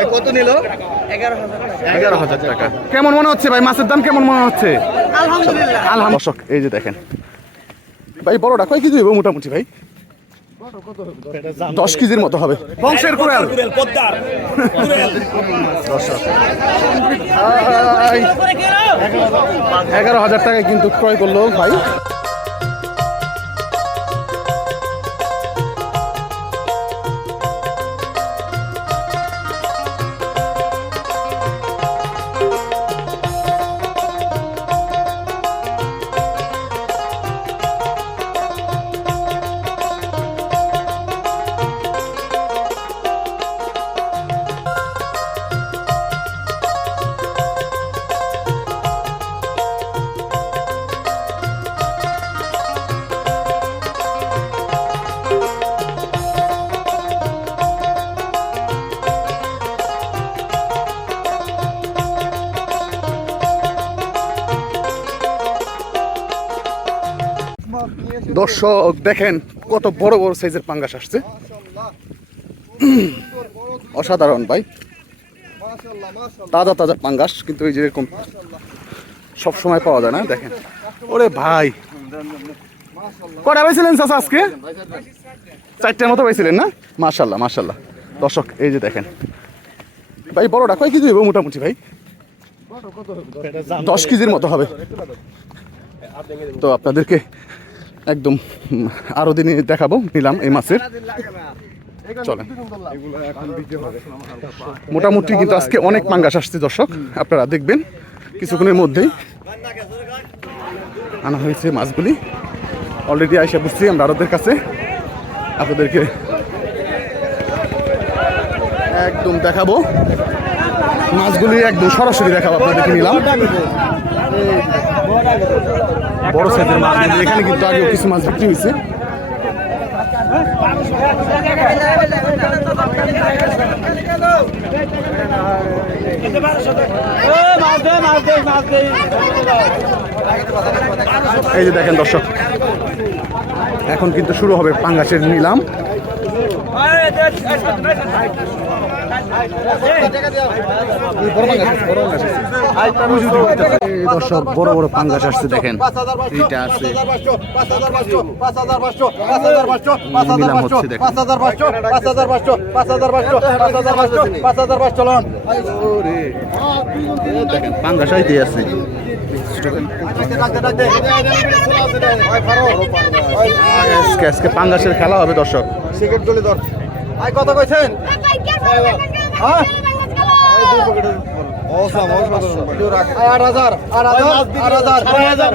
ভাই কত নিল? এগারো হাজার টাকা। কেমন মনে হচ্ছে ভাই? মাছের দাম কেমন মনে হচ্ছে? আলহামদুলিল্লাহ। আলহাম দর্শক এই যে দেখেন। ভাই বড়টা কয় কেজি হবে মোটামুটি ভাই? দশ কেজির মতো হবে। বংশের ভাই, এগারো হাজার টাকায় কিন্তু ক্রয় করল ভাই। দর্শক, দেখেন কত বড় বড় সাইজের পাঙ্গাস আসছে। অসাধারণ ভাই। তাজা তাজা পাঙ্গাস, কিন্তু এই যেরকম সব সময় পাওয়া যায় না, দেখেন। ওরে ভাই। কটা পাইছিলেন চাচা আজকে? চারটের মতো পাইছিলেন না? মাশাল্লাহ মাশাল্লাহ দর্শক, এই যে দেখেন। ভাই, বড়টা কয় কেজি হবে মোটামুটি ভাই? দশ কেজির মতো হবে। তো আপনাদেরকে একদম উম, আরও দিনে দেখাবো নিলাম এই মাছের। চলেন। মোটামুটি কিন্তু আজকে অনেক পাঙ্গাস আসছে দর্শক আপনারা দেখবেন কিছুক্ষণের মধ্যেই আনা হয়েছে মাছগুলি। অলরেডি আইসা বুঝছি আমরা আরদের কাছে। আপনাদেরকে একদম দেখাবো। মাছগুলি একদম সরাসরি দেখাবো আপনাদেরকে নিলাম। বড় সাইজের মাছ এখানে কিন্তু আগেও কিছু মাছ বিক্রি হয়েছে। এই যে দেখেন দর্শক, এখন কিন্তু শুরু হবে পাঙ্গাসের নিলাম। দর্শক বড় বড় পাঙ্গাস আসছে দেখেন। এইটা আছে। নিলাম হচ্ছে দেখেন পাঁচ হাজার পাঁচশো পাঁচ হাজার পাঁচশো পাঁচ হাজার পাঁচশো পাঁচ হাজার পাঁচশো পাঁচ হাজার পাঁচশো দেখেন পাঙ্গাস আইতে আছে। আজকে পাঙ্গাসের খেলা হবে দর্শক। সিগারেট গলি ধর। আই কত কইছেন? হ্যাঁ? আট হাজার আট হাজার আট হাজার।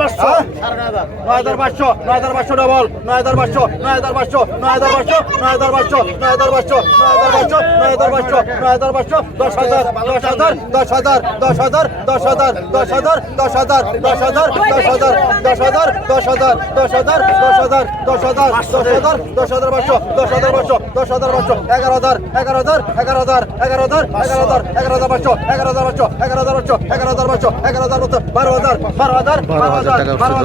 নয় হাজার পাঁচশো নয় হাজার পাঁচশো ডবল নয় হাজার পাঁচশো নয় হাজার পাঁচশো নয় হাজার পাঁচশো নয় হাজার পাঁচশো নয় হাজার পাঁচশো নয় হাজার পাঁচশো নয় হাজার পাঁচশো নয় হাজার পাঁচশো দশ হাজার দশ হাজার দশ হাজার দশ হাজার দশ হাজার দশ হাজার দশ হাজার দশ হাজার দশ হাজার দশ হাজার দশ হাজার দশ হাজার দশ হাজার দশ হাজার দশ হাজার পাঁচশো দশ হাজার পাঁচশো দশ হাজার পাঁচশো এগারো হাজার এগারো হাজার এগারো হাজার এগারো হাজার এগারো হাজার এগারো হাজার পাঁচশো এগারো হাজার পাঁচশো এগারো হাজার পাঁচশো এগারো হাজার পাঁচশো এগারো হাজার বারো হাজার বারো হাজার বারো হাজার বারো হাজার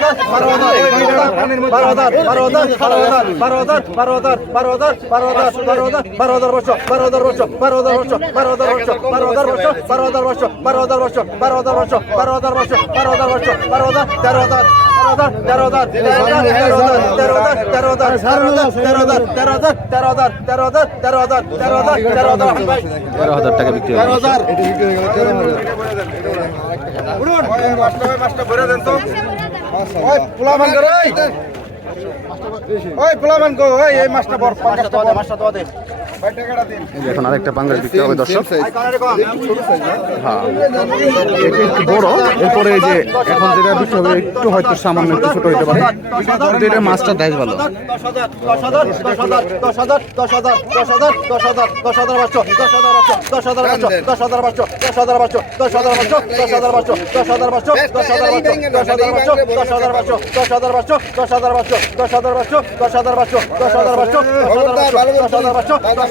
বারো হাজার বারো হাজার বারো হাজার বারো হাজার বারো হাজার বারো হাজার বারো হাজার বারো হাজার বারো হাজার বর্ষ বারো হাজার বর্ষ বারো হাজার বর্ষ বারো হাজার বর্ষ বারো হাজার বর্ষ বারো হাজার বর্ষ বারো হাজার বর্ষ বারো হাজার বর্ষ বারো হাজার বর্ষ বারো হাজার বর্ষ বারো হাজার তেরো হাজার তেরো হাজার তেরো হাজার তেরো হাজার তেরো হাজার তেরো হাজার তেরো হাজার তেরো হাজার তেরো হাজার তেরো হাজার তেরো হাজার তেরো হাজার তেরো হাজার তেরো হাজার তেরো হাজার টাকা বিক্রি তেরো হবে ওই পোলামান করে ওই। পোলামান কো এই মাছটা বড় পাঁচটা মাছটা দাও দে। এখন আরেকটা বাংলাদেশ বিক্রি হবে দর্শক হ্যাঁ এটা একটু বড় এরপরে যে এখন যেটা বিক্রি হবে একটু হয়তো সামান্য একটু ছোট হতে পারে কিন্তু এটা মাছটা দেশ ভালো দশ হাজার দশ হাজার দশ হাজার দশ হাজার দশ হাজার দশ হাজার দশ হাজার দশ হাজার বাচ্চো দশ হাজার বাচ্চো দশ হাজার বাচ্চো দশ হাজার বাচ্চো দশ হাজার বাচ্চো দশ হাজার বাচ্চো দশ হাজার বাচ্চো দশ হাজার বাচ্চো দশ হাজার বাচ্চো দশ হাজার বাচ্চো দশ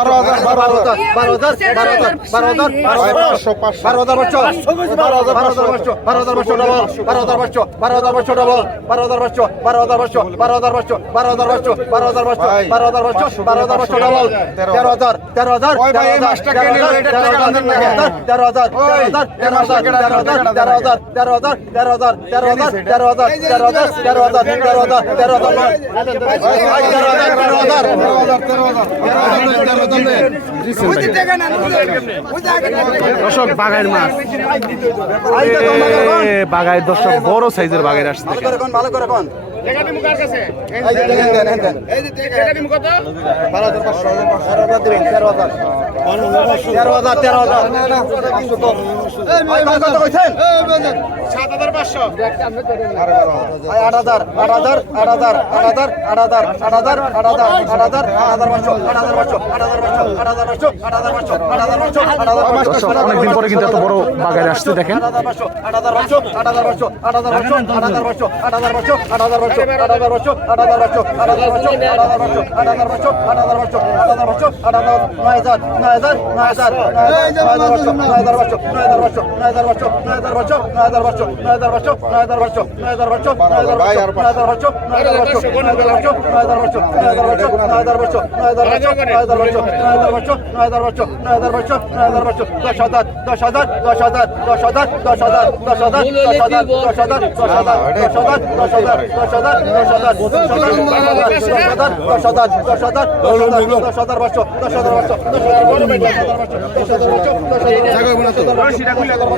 বারো হাজার বারো হাজার বারো হাজার বারো হাজার বারো হাজার বাচ্চো বারো হাজার বারো হাজার বাচ্চো বারো হাজার বাচ্চো ডবল বারো হাজার বাচ্চো বারো হাজার বাচ্চো ডবল বারো হাজার বাচ্চো বারো হাজার বাচ্চো বারো হাজার বাচ্চো বারো হাজার বাচ্চো বারো হাজার বাচ্চো বারো হাজার বাচ্চো বারো হাজার বাচ্চো ডবল তেরো হাজার তেরো হাজার তেরো হাজার তেরো হাজার তেরো হাজার তেরো হাজার তেরো হাজার তেরো হাজার তেরো হাজার তেরো হাজার তেরো হাজার তেরো হাজার তেরো হাজার তেরো হাজার তেরো হাজার তেরো হাজার দর্শক বাগাইয়ের মাছ। বাগাইয়ের দর্শক বড় সাইজের বাগায় আসছে টাকাটি মুকার কাছে এই যে দেখেন দেন দেন এই যে টাকাটি মুকত 12500 12500 দিবেন 13000 13000 13000 না না 500 কম এই কত কইছেন 7500 আই 8000 8000 8000 8000 8000 8000 8000 8000 8500 8500 8500 8500 8500 অনেকদিন পরে কিন্তু এত বড় বাগায় আসছে দেখেন 8500 বছর আট হাজার বছর আট হাজার বছর আট হাজার বছর আট হাজার বছর আট হাজার বছর আট হাজার বছর আট হাজার নয় হাজার নয় হাজার নয় হাজার নয় হাজার বছর নয় হাজার বছর দশ হাজার দশ হাজার দশ হাজার দশ হাজার দশ হাজার দশ হাজার দশ হাজার দশ হাজার দশ হাজার দশ হাজার দশ হাজার দশ হাজার দশ হাজার দশ হাজার দশ হাজার দশ হাজার দশ হাজার দশ হাজার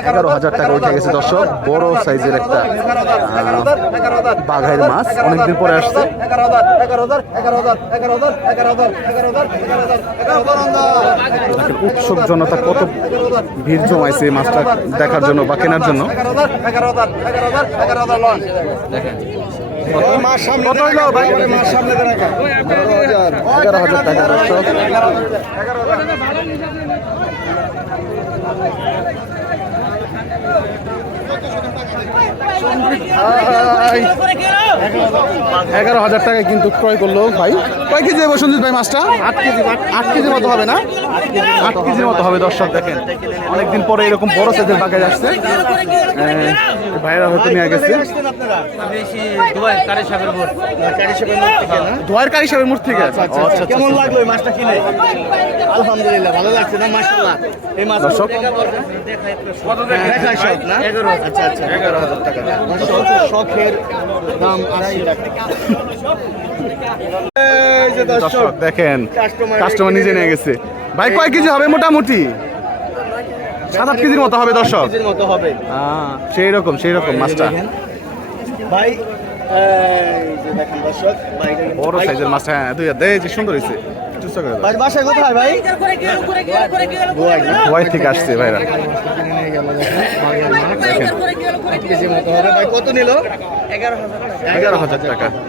এগারো হাজার টাকা উঠে গেছে দর্শক বড় সাইজের একটা বাঘাইয়ের মাছ অনেকদিন পরে আসছে এগারো হাজার এগারো হাজার এগারো হাজার এগারো হাজার এগারো হাজার এগারো হাজার এগারো হাজার দর্শক জনতা কত ভিড় জমাইছে এই মাছটা দেখার জন্য বা কেনার জন্য? এগারো হাজার এগারো হাজার টাকায় কিন্তু ক্রয় করল ভাই। কয় কেজি হবে সঞ্জিত ভাই মাছটা? আট কেজি আট কেজির মতো হবে না? আট কেজির মতো হবে দর্শক দেখেন। অনেকদিন পরে এরকম বড় সাইজের বাগায় আসছে। ভাইরা হয়তো নিয়ে গেছে। ধোয়ার কারি সাহেবের মূর্তি থেকে। আচ্ছা আচ্ছা কেমন লাগল এই মাছটা কিনে? আলহামদুলিল্লাহ ভালো লাগছে না মাশাআল্লাহ? এই মাছ দর্শক দেখায় সব না আচ্ছা আচ্ছা টাকা। শখের দাম আড়াই টাকা এই যে দর্শক দেখেন কাস্টমার নিজে নিয়ে গেছে। ভাই কয় কেজি হবে? মোটামুটি? সাত আট কেজির মতো হবে দর্শক। মতো হবে। সেই রকম সেই রকম মাছটা। ভাই বড় সাইজের মাছটা হ্যাঁ দুই দেয় সুন্দর হয়েছে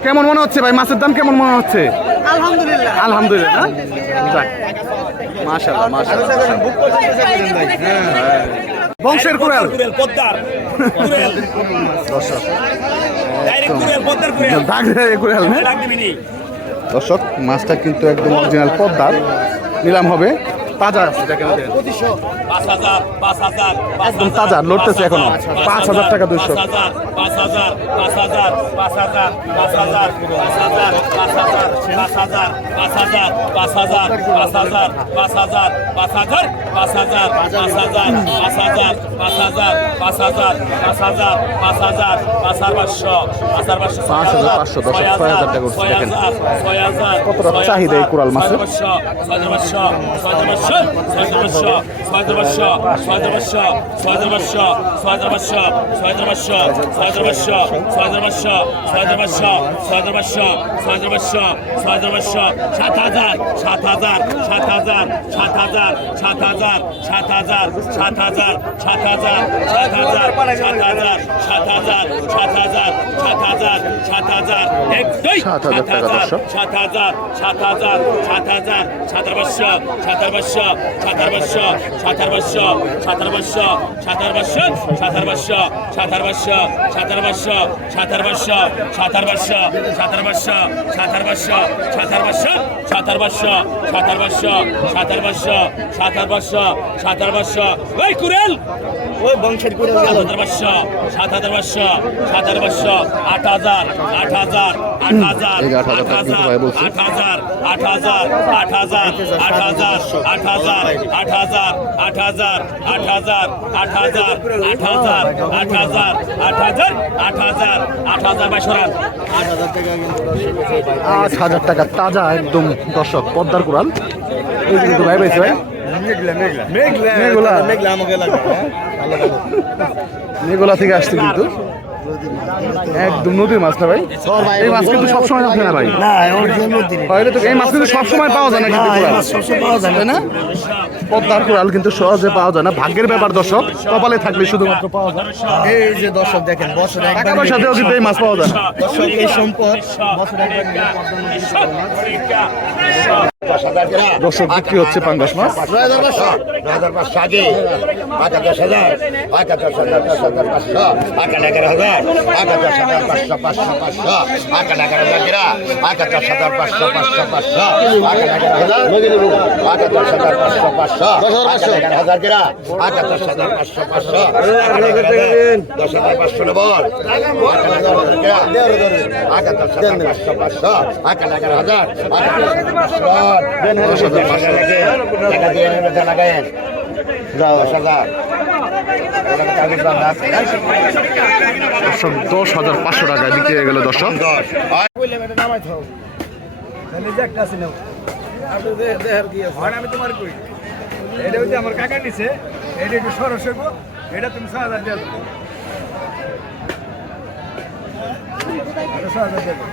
কেমন মনে হচ্ছে ভাই? মাছের দাম কেমন মনে হচ্ছে? আলহামদুলিল্লাহ। আলহামদুলিল্লাহ বংশের কুড়াল। কুড়াল পদ্মার কুড়াল। কুড়াল দর্শক মাছটা কিন্তু একদম অরিজিনাল পদ্মার। নিলাম হবে। তাজা আছে দেখেন একদম তাজা লড়তেছে এখনও পাঁচ হাজার টাকা দুশো পাঁচ হাজার পাঁচশো দশ পাঁচ হাজার টাকা দেখেন কত চাহিদা এই কোরাল মাছের ছয় হাজার ছয় হাজার ছয় হাজার ছয় হাজার সাত হাজার সাত হাজার সাত হাজার সাত হাজার সাত হাজার সাত হাজার সাত হাজার সাত হাজার সাত হাজার সাত হাজার সাত হাজার সাত হাজার সাত হাজার সাত হাজার সাত হাজার সাত হাজার সাত হাজার সাত হাজার সাতার পাঁচশো সাতার পাঁচশো সাতার পাঁচশো সাতার পাঁচশো সাতার পাঁচশো সাতার পাঁচশো সাতার পাঁচশো সাতার পাঁচশো সাতার পাঁচশো সাতার পাঁচশো সাতার পাঁচশো সাতার পাঁচশো সাতার পাঁচশো সাতার পাঁচশো সাতার পাঁচশো সাতার পাঁচশো সাতার পাঁচশো সাতার সাতার পাঁচশো ওই কুরেল ওই বংশের করে গেল সাত হাজার পাঁচশো সাত হাজার পাঁচশো সাত হাজার পাঁচশো আট হাজার আট হাজার আট হাজার আট হাজার। আট হাজার আট হাজার আট হাজার আট হাজার আট হাজার আট হাজার আট হাজার আট হাজার আট হাজার আট হাজার আট হাজার আট হাজার আট হাজার আট হাজার আট হাজার টাকা কিন্তু দর্শক হচ্ছে ভাই। আট হাজার টাকা তাজা একদম দর্শক পদ্মার কোরাল এই কিন্তু ভাই পাইছে ভাই মেঘলা মেঘলা। মেঘলা আমাকে লাগে হ্যাঁ? ভালো ভালো মেঘলা থেকে আসছে কিন্তু একদম নদীর মাছ না ভাই? এই মাছ কিন্তু সবসময় থাকে না ভাই। না তো এই মাছ কিন্তু সবসময় পাওয়া যায় না কিন্তু পাওয়া যায় না? পদ্মার কোরাল কিন্তু সহজে পাওয়া যায় না। ভাগ্যের ব্যাপার দর্শক কপালে থাকলে শুধুমাত্র পাওয়া যায়। এই যে দর্শক দেখেন বছরে টাকা একবার পয়সাতেও কিন্তু এই মাছ পাওয়া যায় না। দর্শক এই সম্পদ বছরে। দর্শক বিক্রি হচ্ছে পাঙ্গাস মাছ। পাঁচশো পাঁচশো পাঁচশো দশ হাজার পাঁচশো। টাকা দিতে আট দশ হাজার পাঁচশো পাঁচশো। দশ আমি তোমার কই? এটা হচ্ছে আমার কাকা নিছে এটা একটু সরস হইব এটা তুমি ছ হাজার দিয়ে দেবো এটা ছ হাজার দেবো